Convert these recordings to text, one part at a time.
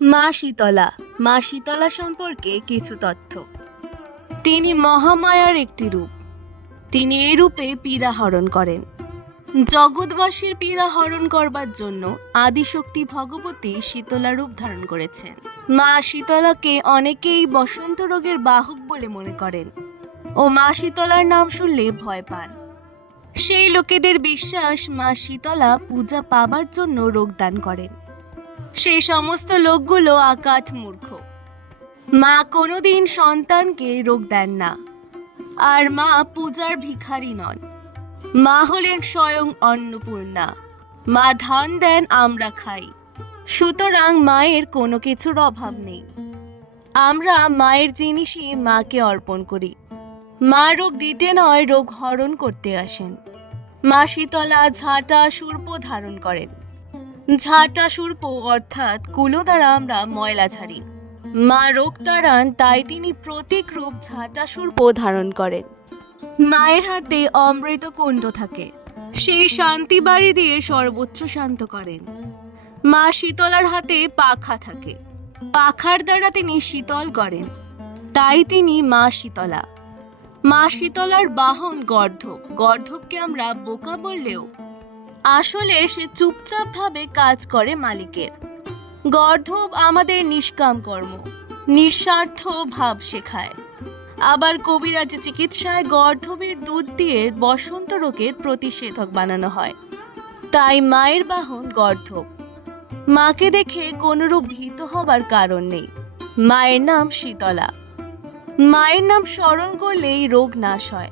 মা শীতলা। মা শীতলা সম্পর্কে কিছু তথ্য। তিনি মহামায়ার একটি রূপ। তিনি এই রূপে পীড়া হরণ করেন। জগৎবাসীর পীড়া হরণ করবার জন্য আদিশক্তি ভগবতী শীতলা রূপ ধারণ করেছেন। মা শীতলাকে অনেকেই বসন্ত রোগের বাহক বলে মনে করেন ও মা শীতলার নাম শুনলে ভয় পান। সেই লোকেদের বিশ্বাস মা শীতলা পূজা পাবার জন্য রোগ দান করেন। সেই সমস্ত লোকগুলো আকাঠ মূর্খ। মা কোনোদিন সন্তানকে রোগ দেন না। আর মা পূজার ভিখারি নন। মা হলেন স্বয়ং অন্নপূর্ণা। মা ধান দেন, আমরা খাই। সুতরাং মায়ের কোনো কিছুর অভাব নেই। আমরা মায়ের জিনিসই মাকে অর্পণ করি। মা রোগ দিতে নয়, রোগ হরণ করতে আসেন। মা শীতলা, ঝাঁটা, সূর্প ধারণ করেন। ঝাঁটা সূর্প অর্থাৎ কুলো দ্বারা আমরা ময়লা ছাড়ি। মা রোগ তাড়ান তাই তিনি প্রতীক রূপ ঝাঁটা সূর্প ধারণ করেন। মায়ের হাতে অমৃত কুণ্ড থাকে। সেই শান্তি বাড়ি দিয়ে সর্বত্র শান্ত করেন। মা শীতলার হাতে পাখা থাকে। পাখার দ্বারা তিনি শীতল করেন। তাই তিনি মা শীতলা। মা শীতলার বাহন গর্ধব। গর্ধবকে আমরা বোকা বললেও আসলে সে চুপচাপ ভাবে কাজ করে মালিকের। গর্ধব আমাদের নিষ্কাম কর্ম, নিঃস্বার্থ ভাব শেখায়। আবার কবিরাজ চিকিৎসায় গর্ধবের দুধ দিয়ে বসন্ত রোগের প্রতিষেধক বানানো হয়। তাই মায়ের বাহন গর্ধব। মাকে দেখে কোনরূপ ভীত হবার কারণ নেই। মায়ের নাম শীতলা। মায়ের নাম স্মরণ করলেই রোগ নাশ হয়।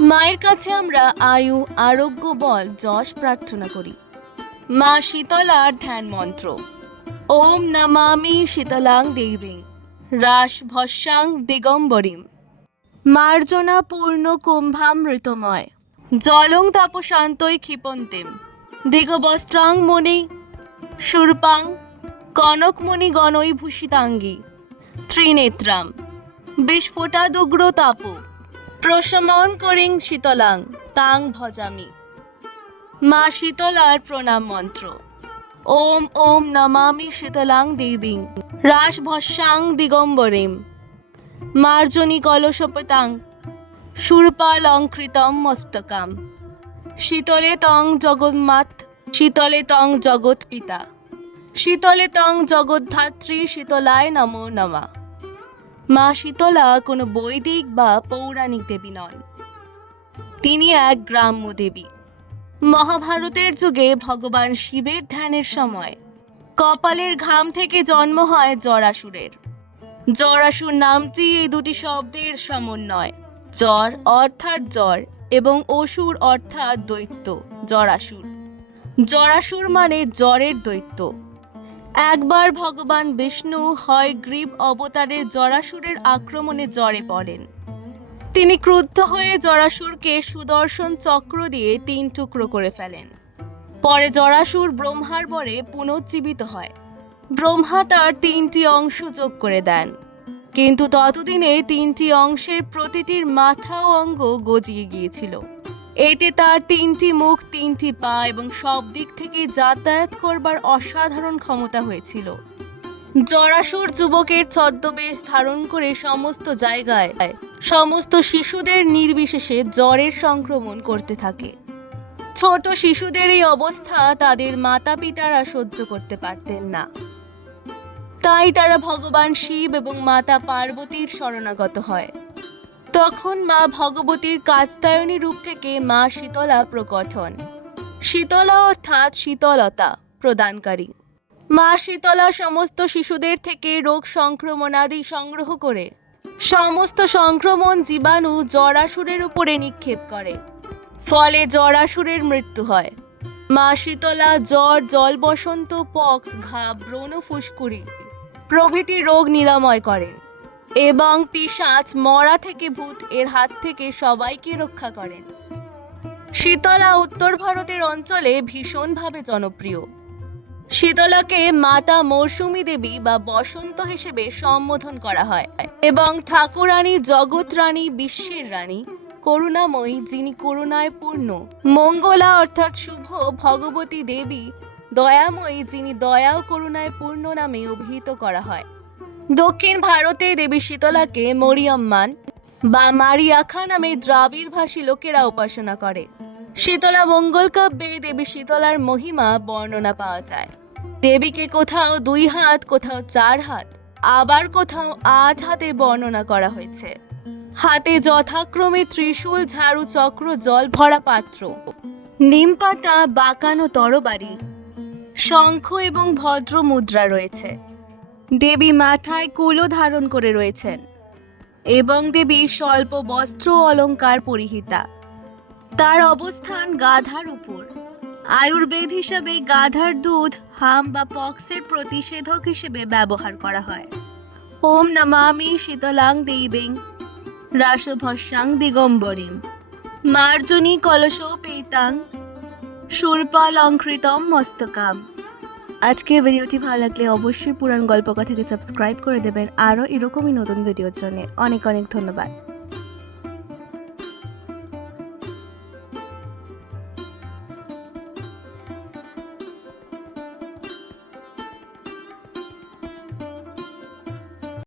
মায়ের কাছে আমরা আয়ু, আরোগ্য, বল, যশ প্রার্থনা করি। মা শীতলার ধ্যান মন্ত্র। ওম নমামি শীতলাং দেবীং। রাস ভস্যাং দিগম্বরীম। মার্জনা পূর্ণ কুম্ভামৃতময়। জলং তাপশান্তই ক্ষিপন্তিম। দিগবস্ত্রাং মণি সুরপাং কনকমণি গণই ভূষিতাঙ্গী ত্রিনেত্রাম বিস্ফোটাদুগ্র তাপ প্রশমন করিং শীতলাং, তাং ভজামি। মা শীতলার প্রণাম মন্ত্র। ওম ওম নমামি শীতলাং দেবীং রাস ভস্যাং দিগম্বরেম। মার্জনী কলসপতাং, সুরপালঙ্কৃতম মস্তকাম। শীতলে তং জগন্মাত, শীতলে তং জগৎ পিতা শীতলে তং জগদ্ধাত্রী শীতলায় নমো নমা। মা শীতলা কোনো বৈদিক বা পৌরাণিক দেবী নন। তিনি এক গ্রাম্য দেবী। মহাভারতের যুগে ভগবান শিবের ধ্যানের সময় কপালের ঘাম থেকে জন্ম হয় জরাসুরের। জরাসুর নামটি এই দুটি শব্দের সমন্বয়। জ্বর অর্থাৎ জ্বর এবং অসুর অর্থাৎ দৈত্য, জরাসুর। জরাসুর মানে জ্বরের দৈত্য। একবার ভগবান বিষ্ণু হয় গ্রীব অবতারের জরাসুরের আক্রমণে জ্বরে পড়েন। তিনি ক্রুদ্ধ হয়ে জরাসুরকে সুদর্শন চক্র দিয়ে তিন টুকরো করে ফেলেন। পরে জরাসুর ব্রহ্মার বরে পুনর্জীবিত হয়। ব্রহ্মা তার তিনটি অংশ যোগ করে দেন। কিন্তু ততদিনে তিনটি অংশের প্রতিটির মাথা ও অঙ্গ গজিয়ে গিয়েছিল। এতে তার তিনটি মুখ, তিনটি পা এবং সব দিক থেকে যাতায়াত করবার অসাধারণ ক্ষমতা হয়েছিল। জরাসুর যুবকের ছদ্মবেশ ধারণ করে সমস্ত জায়গায়, সমস্ত শিশুদের নির্বিশেষে জ্বরের সংক্রমণ করতে থাকে। ছোট শিশুদের এই অবস্থা তাদের মাতা পিতারা সহ্য করতে পারতেন না। তাই তারা ভগবান শিব এবং মাতা পার্বতীর শরণাগত হয়। তখন মা ভগবতীর কাত্যায়নী রূপ থেকে মা শীতলা প্রকট হন শীতলা অর্থাৎ শীতলতা প্রদানকারী। মা শীতলা সমস্ত শিশুদের থেকে রোগ সংক্রমণ আদি সংগ্রহ করে। সমস্ত সংক্রমণ জীবাণু জরাসুরের উপরে নিক্ষেপ করে। ফলে জরাসুরের মৃত্যু হয়। মা শীতলা জ্বর, জল বসন্ত, পক্স, ঘা, ব্রণ, ফুসকুড়ি প্রভৃতি রোগ নিরাময় করেন। এবং পিশাচ মরা থেকে ভূত এর হাত থেকে সবাইকে রক্ষা করেন। শীতলা উত্তর ভারতের অঞ্চলে ভীষণভাবে জনপ্রিয়। শীতলাকে মাতা মৌসুমী দেবী বা বসন্ত হিসেবে সম্বোধন করা হয় এবং ঠাকুরানী জগৎ রানী বিশ্বের রানী করুণাময়ী যিনি করুণায় পূর্ণ। মঙ্গলা অর্থাৎ শুভ ভগবতী দেবী দয়াময়ী যিনি দয়া ও করুণায় পূর্ণ নামে অভিহিত করা হয়। দক্ষিণ ভারতে দেবী শীতলাকে মরিয়ম্মান বা মারিয়াখা নামে দ্রাবিড় ভাষী লোকেরা উপাসনা করে। শীতলা মঙ্গল কাব্যে দেবী শীতলার মহিমা বর্ণনা পাওয়া যায়। দেবীকে কোথাও দুই হাত, কোথাও চার হাত, আবার কোথাও আট হাতে বর্ণনা করা হয়েছে। হাতে যথাক্রমে ত্রিশূল, ঝাড়ু, চক্র, জল ভরা পাত্র নিমপাতা বাঁকানো তরবারি, শঙ্খ এবং ভদ্র মুদ্রা রয়েছে। দেবী মাথায় কুলো ধারণ করে রয়েছেন এবং দেবী স্বল্প বস্ত্র অলঙ্কার পরিহিতা। তার অবস্থান গাধার উপর। আয়ুর্বেদ হিসাবে গাধার দুধ, হাম বা পক্সের প্রতিষেধক হিসেবে ব্যবহার করা হয়। ওম নমামি শীতলাং দেবীং রাসভস্যাং দিগম্বরীম। মার্জনী কলশোপেতাং সুরপালঙ্কৃতম মস্তকাম। আজকের ভিডিওটি ভালো লাগলে অবশ্যই পুরাণ গল্পকথাকে সাবস্ক্রাইব করে দেবেন। আরও এরকমই নতুন ভিডিওর জন্য অনেক অনেক ধন্যবাদ।